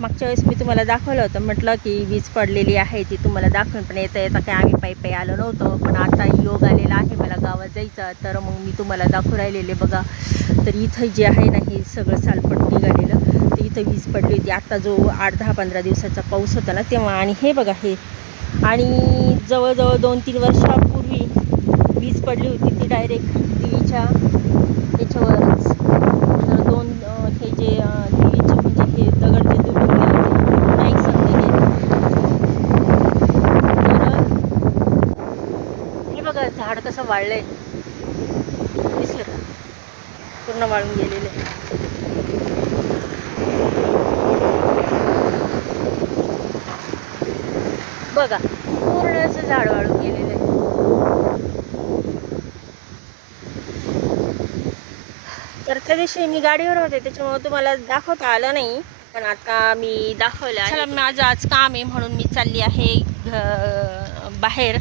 मागच्या वेळेस मी तुम्हाला दाखवलं होतं म्हटलं की वीज पडलेली आहे ती तुम्हाला दाखवून पण येता येता काय आम्ही पायी पायी आलो नव्हतो पण आता योग आलेला आहे मला गावात जायचा तर मग मी तुम्हाला दाखवू राहिलेले. बघा तर इथं जे आहे ना हे सगळं सालपट निघालेलं तर इथं वीज पडली होती. आत्ता जो आठ दहा पंधरा दिवसाचा पाऊस होता ना तेव्हा आणि हे बघा हे. आणि जवळजवळ दोन तीन वर्षापूर्वी वीज पडली होती ती डायरेक्ट देवीच्या याच्यावर तर दोन अं, हे जे अं, देवीचे म्हणजे हे दगड जे दुबळले होते नाही समजले तर हे बघा कसं वाळलंय. दिसलं का? पूर्ण वाळून गेलेलं आहे. बघा पूर्ण असं झाड वाळून गेलेलं आहे. तर त्या दिवशी मी गाडीवर होते त्याच्यामुळे तुम्हाला दाखवता आलं नाही पण आता मी दाखवलं आहे माझं आज काम आहे म्हणून मी चालली आहे बाहेर.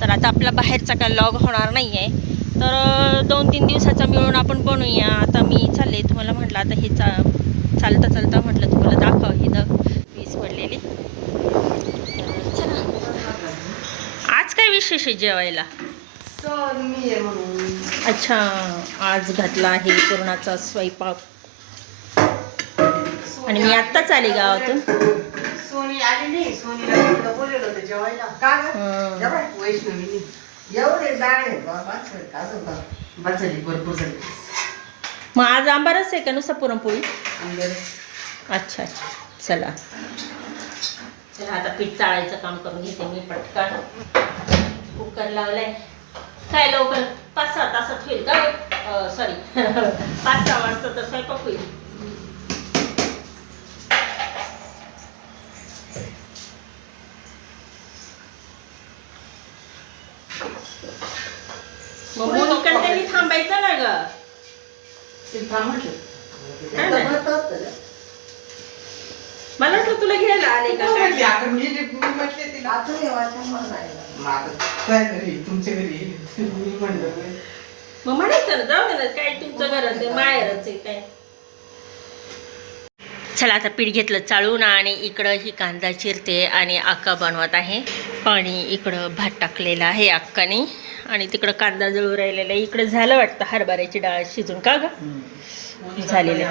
तर आता आपला बाहेरचा काय लॉग होणार नाही आहे तर दोन तीन दिवसाचा मिळून आपण बनवूया. आता मी चालले तुम्हाला म्हटलं आता हे चा चालता चालता म्हटलं तुम्हाला दाखव ही द वीज पडलेली आज काय विशेष आहे जेवायला? अच्छा आज घातला आहे पूर्णाचा स्वयंपाक. आणि मी आत्ताच आले गावातून. आली नाही. सोनीला बोलवलं होतं जेवायला. का गं? हं. जेवाय. वैष्णवीने एवढे डाळ आहे बा, बस आहे, का गं बा? बस झाली भरपूर झाली. मग आज आंबारस आहे का नुसतं पुरणपोळी? आंबेर. अच्छा अच्छा. चला. चला आता पीठ चाळायचं काम करून घेते मी पटकन. कुकर लावलाय. काय लवकर? पाच सहा तासात होईल का? सॉरी पाच सहा वाजता तर स्वयंपाक होईल मग मोनिकडे त्यांनी थांबायचं ना ग ते थांब. काय नाही. मला वाटलं तुला घ्यायला आले का काय? म्हटली, आता मी मी म्हटले तिला म्हणायला. मग आता काय घरी तुमच्या घरी मी म्हणलं. मग म्हणायचं ना जाऊ दे ना काय तुमचं घरात आहे, माहेरच आहे काय चला आता पीठ घेतलं चाळून आणि इकडं ही कांदा चिरते आणि अक्का बनवत आहे आणि इकडं भात टाकलेला आहे अक्काने आणि तिकडं कांदा जळू राहिलेला आहे. इकडं झालं वाटतं हरभऱ्याची डाळ शिजून. का ग? कोणी झालेलं.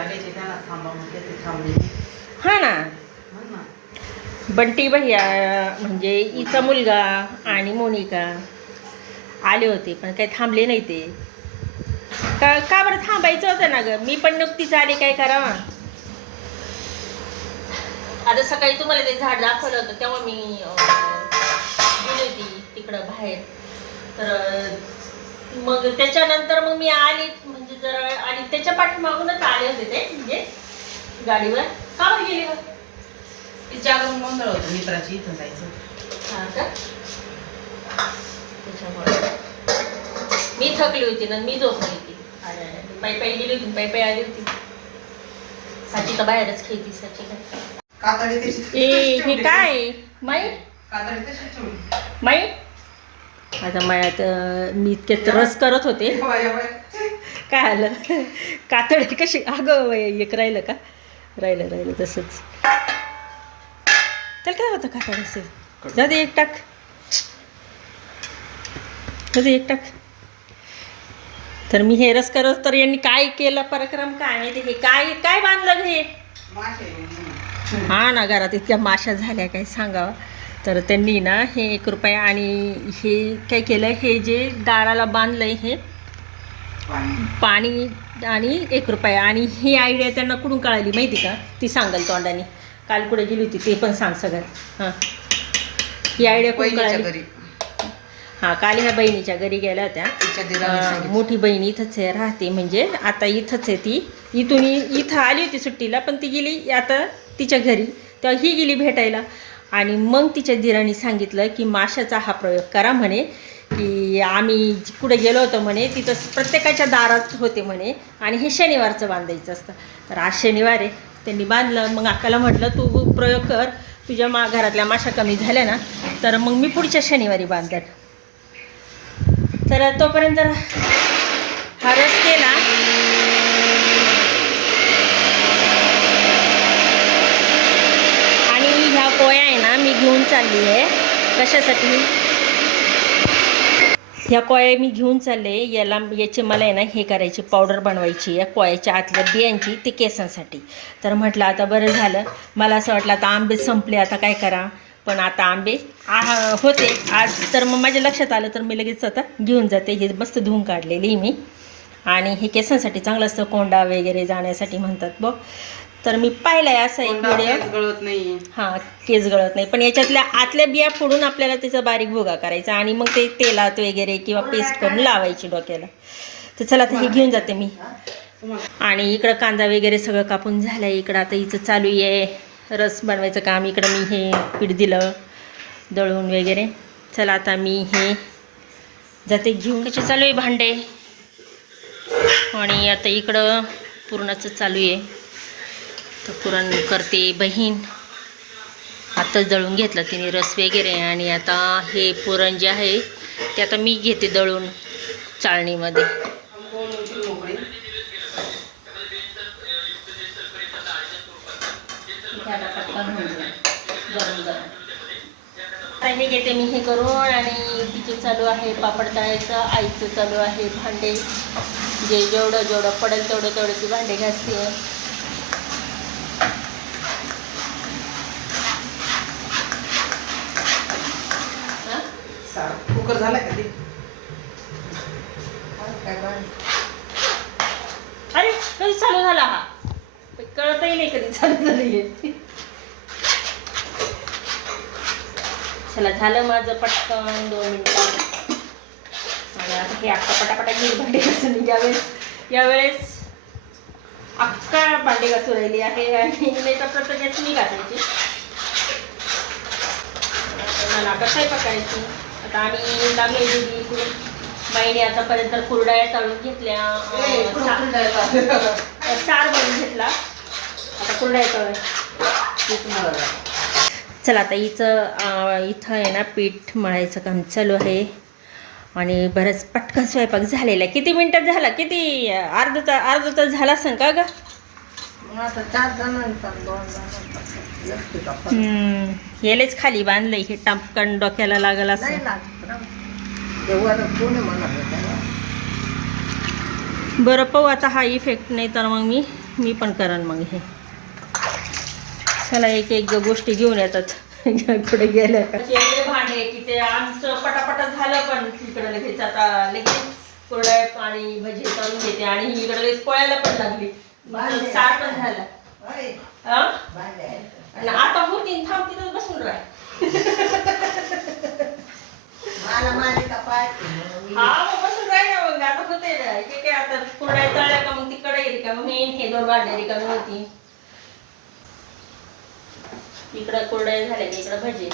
हा ना. बंटी भैया म्हणजे हिचा मुलगा आणि मोनिका आले होते पण काही थांबले नाही ते. का का बरं थांबायचं होतं ना ग? मी पण नुकतीच आले काय करावा? आता सकाळी तुम्हाला ते झाड दाखवलं होतं तेव्हा मी गेली होती तिकडं बाहेर. तर मग त्याच्यानंतर मग मी आले म्हणजे जरा आणि त्याच्या पाठीमागूनच आले होते ते म्हणजे गाडीवर. का बरं गेली मग? ती जागरण गोंधळ होतं मित्राची इथं जायचं हा का? त्याच्यामुळे. मी थकली होती ना मी झोपली होती. अरे अरे, पायी पायी गेली होती पायी पायी आली होती. साची तर बाहेरच खेळती साची काय कातडी तशीच ए हे ठेवली. काय? माई? कातडी तशीच ठेवली. माई? आता मायात अं, मी इतक्यात रस करत होते. काय आलं? कातडी कशी? अगं एक राहिलं का? राहिलं राहिलं तसंच. त्याला काय होतं कातड असेल? जाऊ दे एक टाक. जाऊ दे एक टाक. तर मी हे रस करत तर यांनी काय केलं? पराक्रम काय माहिती हे काय काय बांधलं हे. हा ना घरात इतक्या माशा झाल्या काय सांगावं? तर त्यांनी ना हे एक रुपया आणि हे काय केलं हे जे दाराला बांधलंय हे पाणी. आणि एक रुपया. आणि ही आयडिया त्यांना कुठून कळाली माहिती का? ती सांगाल तोंडाने. काल कुठे गेली होती ते पण सांग सगळं. हां. ही आयडिया कुठून कळाली? हां काल ह्या बहिणीच्या घरी गेल्या होत्या. मोठी बहीण इथंच आहे राहते. म्हणजे आता इथंच आहे ती. इथून इथं आली होती सुट्टीला पण ती गेली आता तिच्या घरी. तेव्हा ही गेली भेटायला. आणि मग तिच्या दिराने सांगितलं की माशाचा हा प्रयोग करा म्हणे की आम्ही कुठे गेलो होतो म्हणे तिथं प्रत्येकाच्या दारात होते म्हणे आणि हे शनिवारचं बांधायचं असतं. तर आज शनिवार आहे त्यांनी बांधलं मग अक्काला म्हटलं तू प्रयोग कर तुझ्या मा घरातल्या माशा कमी झाल्या ना तर मग मी पुढच्या शनिवारी बांधतात तर तोपर्यंत हा रस केला घेऊन चालली आहे. कशासाठी? ह्या कोया मी घेऊन चालले. याला याचे मला आहे ना हे करायची पावडर बनवायची. या कोयाच्या आतल्या बियांची ते केसांसाठी. तर म्हटलं आता बरं झालं. मला असं वाटलं आता आंबे संपले आता काय करा? पण आता आंबे आ होते. आज तर मग माझ्या लक्षात आलं तर मी लगेच आता घेऊन जाते. हे मस्त धुवून काढलेली मी. आणि हे केसांसाठी चांगलं असतं कोंडा वगैरे जाण्यासाठी म्हणतात बघ. तर मी पाहिलं आहे असं एक व्हिडिओ गळत नाही हां केस गळत नाही. पण याच्यातल्या आतल्या बिया फोडून आपल्याला त्याचा बारीक भुगा करायचा आणि मग ते तेलात वगैरे किंवा पेस्ट करून लावायची डोक्याला. तर चला आता हे घेऊन जाते मी. आणि इकडं कांदा वगैरे सगळं कापून झालं आहे इकडं आता हिचं चालू आहे. रस बनवायचं काम. इकडं मी हे पीठ दिलं दळून वगैरे. चला आता मी हे जाते घेऊन. कसे चालू आहे भांडे? आणि आता इकडं पुरणाचं चालू आहे. पुरण करते बहीण. आत्ताच दळून घेतलं तिने रस वगैरे आणि आता हे पुरण जे आहे ते आता मी घेते दळून चाळणीमध्ये. हे घेते मी हे करून आणि तिचे चालू आहे पापड तळायचं आईचं चालू आहे भांडे. जे जेवढं जेवढं पडेल तेवढं तेवढं ती भांडे घासते हां सा- कुकर झाला का ते? काय बाय अरे कधी चालू झाला हा? कळतही नाही कधी चालू झाली चला झालं माझं पटकन दोन मिनिटं. आणि आता हे अक्का पटापटा घेऊन भांडे घासून यावेळेस यावेळेस अक्का भांडे घासून राहिली आहे आणि नाही तर प्रत्येकाच मी घासायची. मला आता स्वयंपाक करायची. आता आम्ही लागले दिदी इकडून बाईने आतापर्यंत कुरड्या तळून घेतल्या? सार बनवून घेतला. आता कुरड्या तळ पीठ मळलं. चला आता हिचं इथं आहे ना पीठ मळायचं काम चालू आहे. आणि बरंच पटकन स्वयंपाक झालेला आहे. किती मिनिटात झाला? किती? अर्धा तास अर्धा तास झाला असं का ग? आता चार जणांचा दोन जणांचा एकटी का फरक? हम्म, यालेच खाली बांधलंय हे टापकन डोक्याला लागल असं. बरं पाहू आता हा इफेक्ट नाही तर मग मी मी पण करन मग हे. चला एक एक गोष्टी घेऊन येतात. पुढे गेल्या भांडे की ते आमचं पटापट झालं पण तिकडे लगेच आता लगेच कुरड्या आणि भजी तळून घेते आणि इकडे लगेच पोळ्याला पण लागली. भांडे. सार पण झाला. होय? भांडे आहेत. आणि आता होती थांब तिथं बसून राह. मला माझे का हा मग बसून राही ना मग. आता होते ना. हे काय आता तळल्या का मग तिकडे गेली का? मग हे दोन रिकामी होती इकडं कुरड्या झाल्या की इकडं भजी.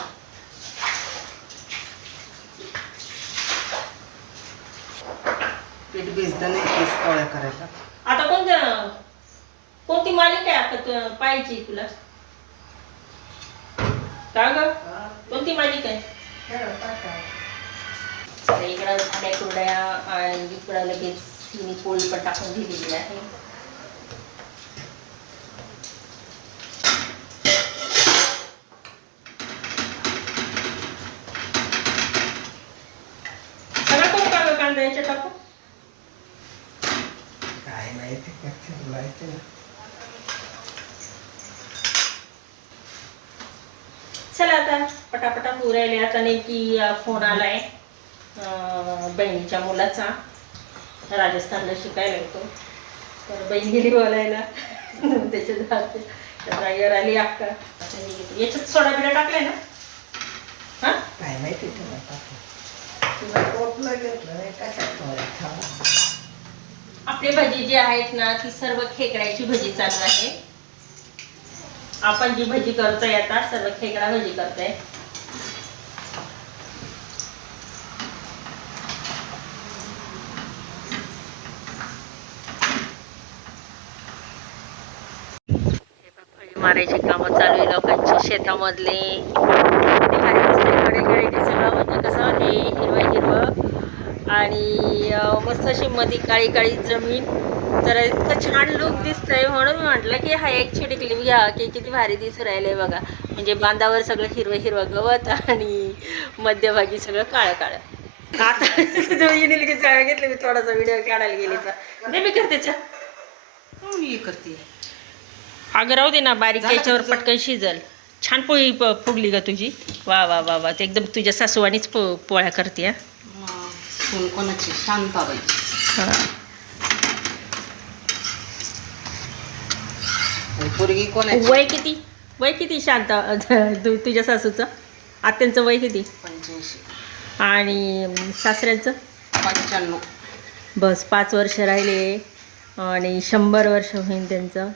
पीठ भिजतं नाही पोळ्या करायला. आता कोणत्या कोणती मालिका आहे आता पाहायची तुला? का ग? कोणती मालिका आहे? इकडं झाल्या कुरड्या आणि इकडं लगेच तिने पोळी पण टाकून दिलेली आहे सगळं कोण का ग कांदा याच्या टाकू काय माहिती कसं बोलायचं ना. चला आता उरायले आता नेमकी फोन आलाय बहिणीच्या मुलाचा. राजस्थानला शिकायला येतो तर बहीण गेली बोलायला. त्याच्या जाते. त्या जागेवर आली अक्का. याच्यात सोडा बिडा टाकलाय ना? हा? काय माहिती तुला. तुला घेतलं कशात आपली भजी जी आहेत ना ती सर्व खेकड्याची भजी चालू आहे. आपण जी भजी करतोय आता सर्व खेकडा भजी करतोय. मारायची कामं चालू आहे लोकांच्या शेतामधले. किती भारी सगळं म्हणजे कसं हे हिरवं हिरवं. आणि मस्त अशी मध्ये काळी काळी जमीन. तर इतकं छान लुक दिसतंय म्हणून मी म्हटलं की हा एक छोटी क्लिप घ्या की किती भारी दिसू राहिले बघा. म्हणजे बांधावर सगळं हिरवं हिरवं गवत आणि मध्यभागी सगळं काळं काळं. आता चाळ घेतली मी थोडासा व्हिडिओ काढायला गेली तर. दे मी करते हो, मी करते. अगं राहू दे ना बारीक झालं का याच्यावर तुझं? पटकन शिजल. छान पोळी प- फुगली का तुझी. वा वा वा वा. ते एकदम तुझ्या सासूवानीच पो पोळ्या करते मग सून कोणाची? हां. आणि पोरगी कोणाची? वय किती? वय किती शांत? तु- तुझ्या सासूचं? आत्यांचं वय किती? पंच्याऐंशी. आणि सासऱ्यांचं? पंच्याण्णव. बस पाच वर्ष राहिले. आणि शंभर वर्ष होईल त्यांचं.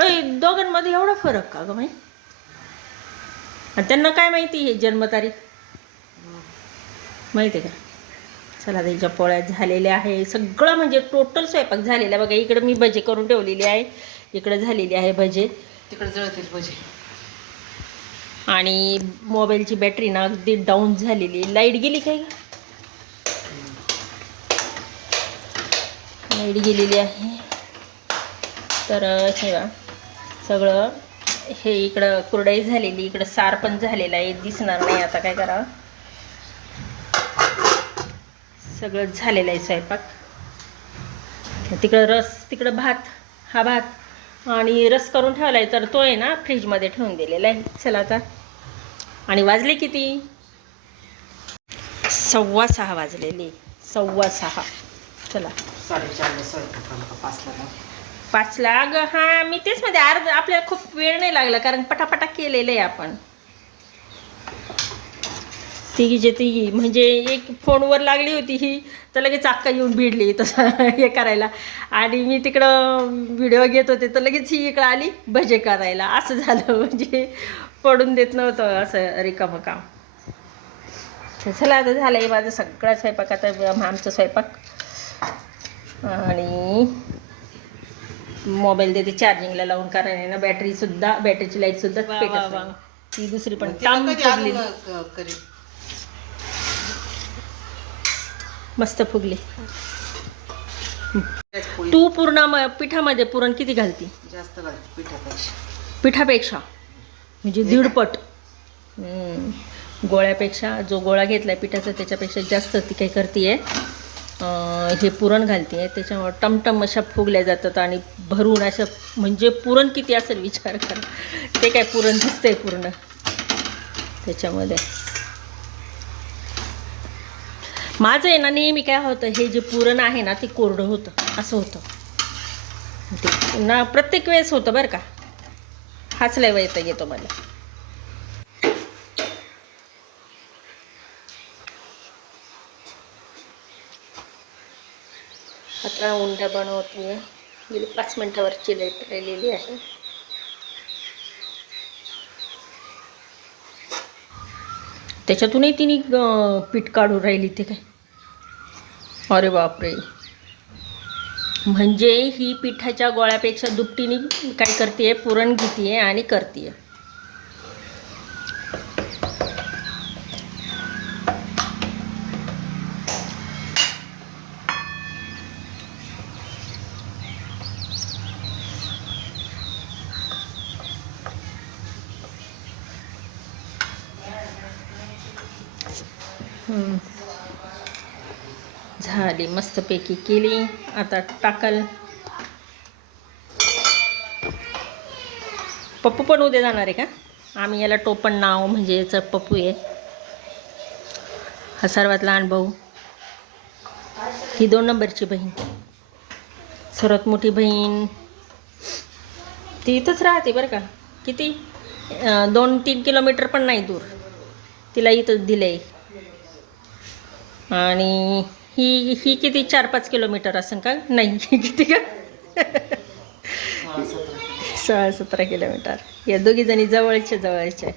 अय, दोघांमध्ये एवढा फरक का गं आणि त्यांना काय माहिती हे जन्मतारीख? माहिती आहे का? चला त्यांच्या पोळ्या झालेल्या आहे सगळं म्हणजे टोटल स्वयंपाक झालेला आहे. बघा इकडं मी भजे करून ठेवलेली आहे. इकडं झालेली आहे भजे. तिकडे जळतील भजी. आणि मोबाईलची बॅटरी ना अगदी डाऊन झालेली लाइट गेली काय लाइट गेलेली आहे. तर हे सगळं हे इकडं कुरडाई झालेली इकडं सार पण झालेलं आहे दिसणार नाही आता काय करावं. सगळं झालेलं आहे स्वयंपाक. तिकडं रस तिकडं भात हा भात. आणि रस करून ठेवला आहे तर तो आहे ना फ्रीजमध्ये ठेवून दिलेला आहे. चला आता. आणि वाजले किती? सव्वा सहा वाजलेले. सव्वा सहा. चला. साडेचार स्वयंपाक पाचला अगं हां मी तेच मध्ये अर्ध आपल्याला खूप वेळ नाही लागला कारण पटापटा केलेलं आहे आपण. तिघीचे तिघी म्हणजे एक फोनवर लागली होती ही तर लगेच अक्का येऊन भिडली तसं हे करायला. आणि मी तिकडं व्हिडिओ घेत होते तर लगेच ही इकडं आली भजे करायला. असं झालं म्हणजे पडून देत नव्हतं असं रिकामं काम. चला आता झालं आहे माझा सगळा स्वयंपाक आता आमचा स्वयंपाक. आणि मोबाईल देते चार्जिंगला लावून कारण आहे ना बॅटरी सुद्धा बॅटरीची लाइट सुद्धा पेटत नाही. ती दुसरी पण मस्त फुगली. तू पूर्ण म- पिठामध्ये पुरण किती घालती? जास्त घालते पिठापेक्षा. पिठापेक्षा? म्हणजे दीडपट. हम्म. गोळ्यापेक्षा जो गोळा घेतला आहे पिठाचा त्याच्यापेक्षा जास्त ती काही करते हे पुरण घालते. आहे त्याच्यामुळे टमटम अशा फुगल्या जातात आणि भरून अशा म्हणजे पुरण किती असेल विचार करा. ते काय पुरण दिसतंय पूर्ण. त्याच्यामध्ये. माझं आहे ना नेहमी काय होतं हे जे पुरण आहे ना ते कोरडं होतं. असं होतं. ते ना प्रत्येक वेळेस होतं बरं का. हाच लय येतं येतो मला. आता उंडा बनवते गेली पाच मिनटावरची लाइट राहिलेली आहे. त्याच्यातूनही तिने पीठ काढून राहिली ते काय? अरे बापरे. म्हणजे ही पिठाच्या गोळ्यापेक्षा दुपटीने काय करते आहे पुरण घेते आणि करते आहे झाली मस्तपैकी केली. आता टाकल. पप्पू पण उद्या जाणार आहे का? आम्ही याला टोपण नाव म्हणजे याचं पप्पू आहे. हा सर्वात लहान भाऊ. ही दोन नंबरची बहीण. सर्वात मोठी बहीण. ती इथंच राहते बरं का. किती? दोन तीन किलोमीटर पण नाही दूर. तिला इथंच दिलं आहे आणि ही ही किती चार पाच किलोमीटर असं का? नाही किती का? सोळा सतरा सोळा सतरा किलोमीटर. या दोघी जणी जवळच्या जवळच्या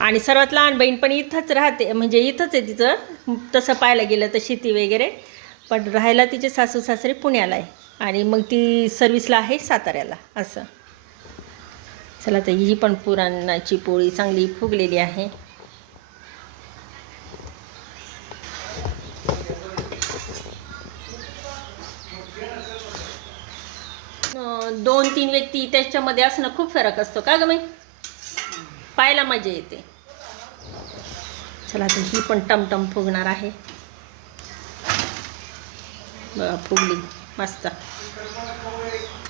आणि सर्वात लहान बहीण पण इथंच राहते म्हणजे इथंच आहे तिचं. तसं पाहायला गेलं तर शेती वगैरे. पण राहायला तिचे सासू सासरे पुण्याला आहे. आणि मग ती सर्विसला आहे साताऱ्याला असं. चला तर ही पण पुराणाची पोळी चांगली फुगलेली आहे. दोन तीन व्यक्ती त्याच्यामध्ये असणं खूप फरक असतो. का ग पाहायला मजा येते. चला तर ही पण टमटम फुगणार आहे. फुगली मस्त.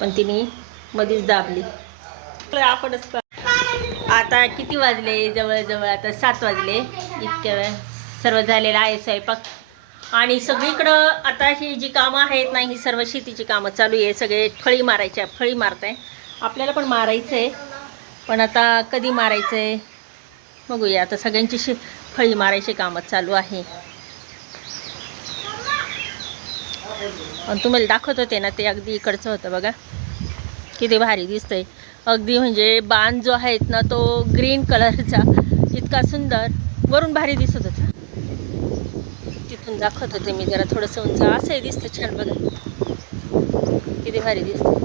पण तिने मध्येच दाबली. आपणच आता किती वाजले? जवळजवळ आता सात वाजले. इतक्या वेळ सर्व झालेलं आहे स्वयंपाक. आणि सगळीकडं आता ही जी कामं आहेत ना ही सर्व शेतीची कामं चालू आहे. सगळे फळी मारायचे फळी मारताय. आपल्याला पण मारायचं आहे पण आता कधी मारायचं आहे बघूया. आता सगळ्यांची शे फळी मारायची कामं चालू आहे. आणि तुम्हाला दाखवत होते ना ते अगदी इकडचं होतं बघा. किती भारी दिसतंय. अगदी म्हणजे बाण जो आहेत ना तो ग्रीन कलरचा इतका सुंदर. वरून भारी दिसत होता. तिथून दाखवत होते मी जरा थोडंसं उंच. असंही दिसतं छान बघा किती भारी दिसतं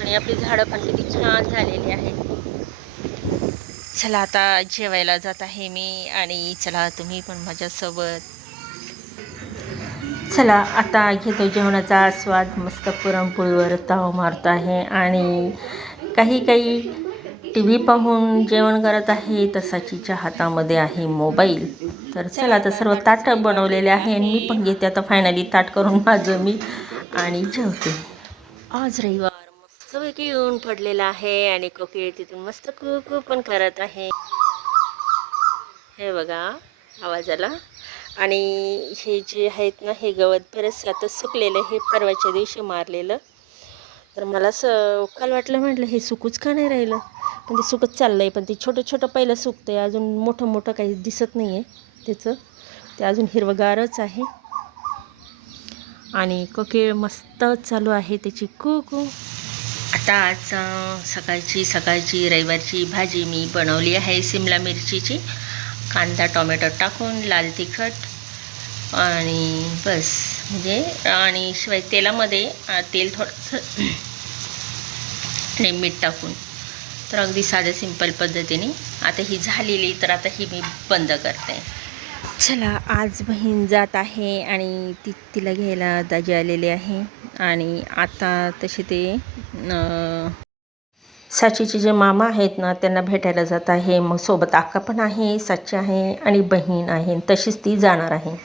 आणि आपली झाडं पण किती छान झालेली आहेत. चला आता जेवायला जात आहे मी आणि चला तुम्ही पण माझ्यासोबत. चला आता घेतो जेवणाचा आस्वाद. मस्त पुरणपोळीवर ताव मारत आहे आणि काही काही टी व्ही पाहून जेवण करत आहे. तसाचीच्या हातामध्ये आहे मोबाईल. तर चला आता सर्व ताट बनवलेले आहे आणि मी पण घेते. आता फायनली ताट करून माझं मी आणि जेवते. आज रविवार. मस्तपैकी येऊन पडलेला आहे आणि कोकिळ तिथून मस्त कू पण करत आहे. हे बघा आवाज आला? आणि हे जे आहेत ना हे गवत बरंच आता सुकलेलं हे परवाच्या दिवशी मारलेलं. तर मला असं काल वाटलं म्हटलं हे सुकूच का नाही राहिलं? पण ते सुकत चाललं आहे पण ते छोटं छोटं पहिलं सुकतं आहे अजून मोठं मोठं काही दिसत नाही आहे त्याचं. ते अजून हिरवगारच आहे. आणि कोकिळ मस्त चालू आहे त्याची कुकू. आता आज सकाळची सकाळची रविवारची भाजी मी बनवली आहे सिमला मिरचीची. कांदा टोमॅटो टाकून लाल तिखट आणि बस. म्हणजे आणि शिवाय तेलामध्ये तेल थोडंसं आणि मीठ टाकून. तर अगदी साध्या सिंपल पद्धतीने. आता ही झालेली तर आता ही मी बंद करते. चला आज बहीण जात आहे आणि ती तिला घ्यायला दाजी आलेले आहे. आणि आता तसे ते साचीचे जे मामा आहेत ना त्यांना भेटायला जात आहे. मग सोबत आका पण आहे साची आहे आणि बहीण आहे. तशीच ती जाणार आहे.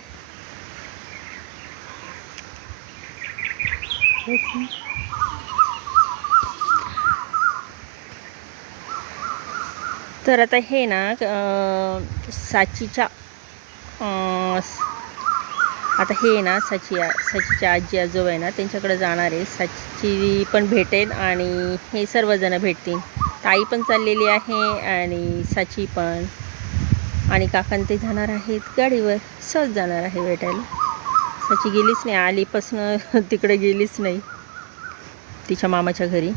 तर आता हे ना साचीच्या आता हे ना साची आ- साचीच्या आजी आजोबा आहे ना त्यांच्याकडे जाणार आहे. साची पण भेटेल आणि हे सर्वजणं भेटतील. ताई पण चाललेली आहे आणि साची पण. आणि काकां ते जाणार आहेत गाडीवर. सहज जाणार आहे भेटायला. साची गेलीच नाही आलीपासनं तिकडे गेलीच नाही. तिच्या मामाच्या घरी.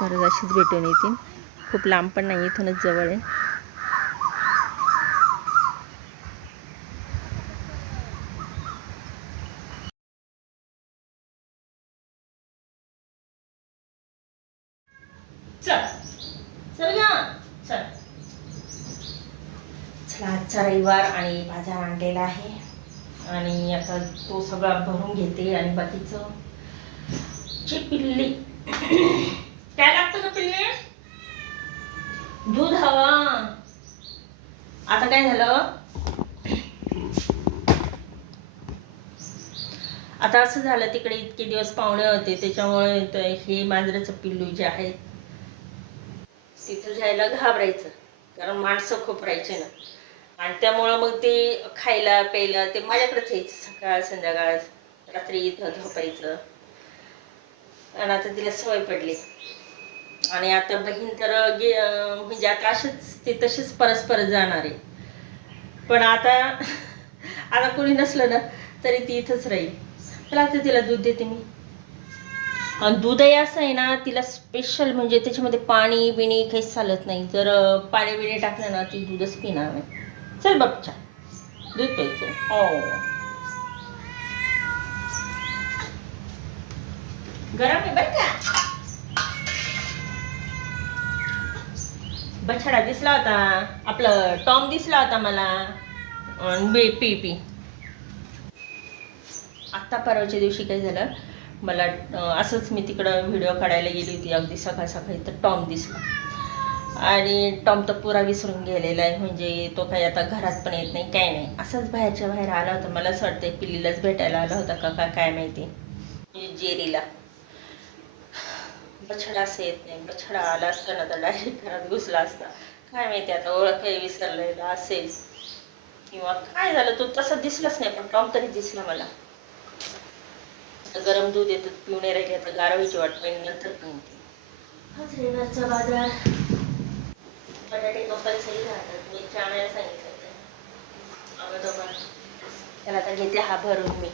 तर अशीच भेटून येतील. खूप लांब पण नाही इथूनच जवळ आहे चल चल ना चल चला आजचा रविवार आणि बाजार आणलेला आहे. आणि आता तो सगळा भरून घेते आणि बाकीचं जी पिल्ली. काय लागतं का पिल्ले? दूध हवा. आता काय झालं? आता असं झालं तिकडे इतके दिवस पाहुणे होते त्याच्यामुळे हे मांजराचं पिल्लू जे आहे तिथं जायला घाबरायचं. कारण माणसं खूप राहायचे ना. आणि त्यामुळं मग ते खायला प्यायला ते माझ्याकडेच यायचं सकाळ संध्याकाळ रात्री इथं झोपायचं. आणि आता तिला सवय पडली. आणि आता बहीण तर गे म्हणजे आता असेच ते तसेच परस्पर जाणार आहे. पण आता आता कोणी नसलं ना तरी ती इथंच राहील. तर आता तिला दूध देते मी. आणि दूधही असं आहे ना तिला स्पेशल म्हणजे त्याच्यामध्ये पाणी बिणी काहीच चालत नाही. जर पाणी बिणी टाकलं ना ती दूधच पिणार नाही. चल बच्चा दूध प्यायचं हो. गरम आहे बरं का? बछडा दिसला होता. आपलं टॉम दिसला होता मला. बे पी पी. आत्ता परवाच्या दिवशी काय झालं? मला असंच मी तिकडं व्हिडिओ काढायला गेली होती. अगदी सकाळ सकाळी तर टॉम दिसला. आणि टॉम तर पुरा विसरून गेलेला आहे म्हणजे तो काही आता घरात पण येत नाही काय नाही. असंच बाहेरच्या बाहेर आला होता मला असं वाटतं पिल्लीलाच भेटायला आला होता का का काय माहिती. म्हणजे जेरीला. बछडा असं येत नाही बछडा आला असताना तर डायरेक्ट घरात घुसला असता. काय माहिती आता ओळख विसरलेला असेल. किंवा काय झालं तो तसा दिसलाच नाही पण टॉम तरी दिसला मला. गरम दूध येतं पिऊन राहिले आता गारवीची वाट पाहिजे नंतर पिऊन बाजार. बटाटे कंपल्सरी राहतात मी आणायला सांगितलं होतं. आवडतं पण. त्याला आता घेते हा भरून मी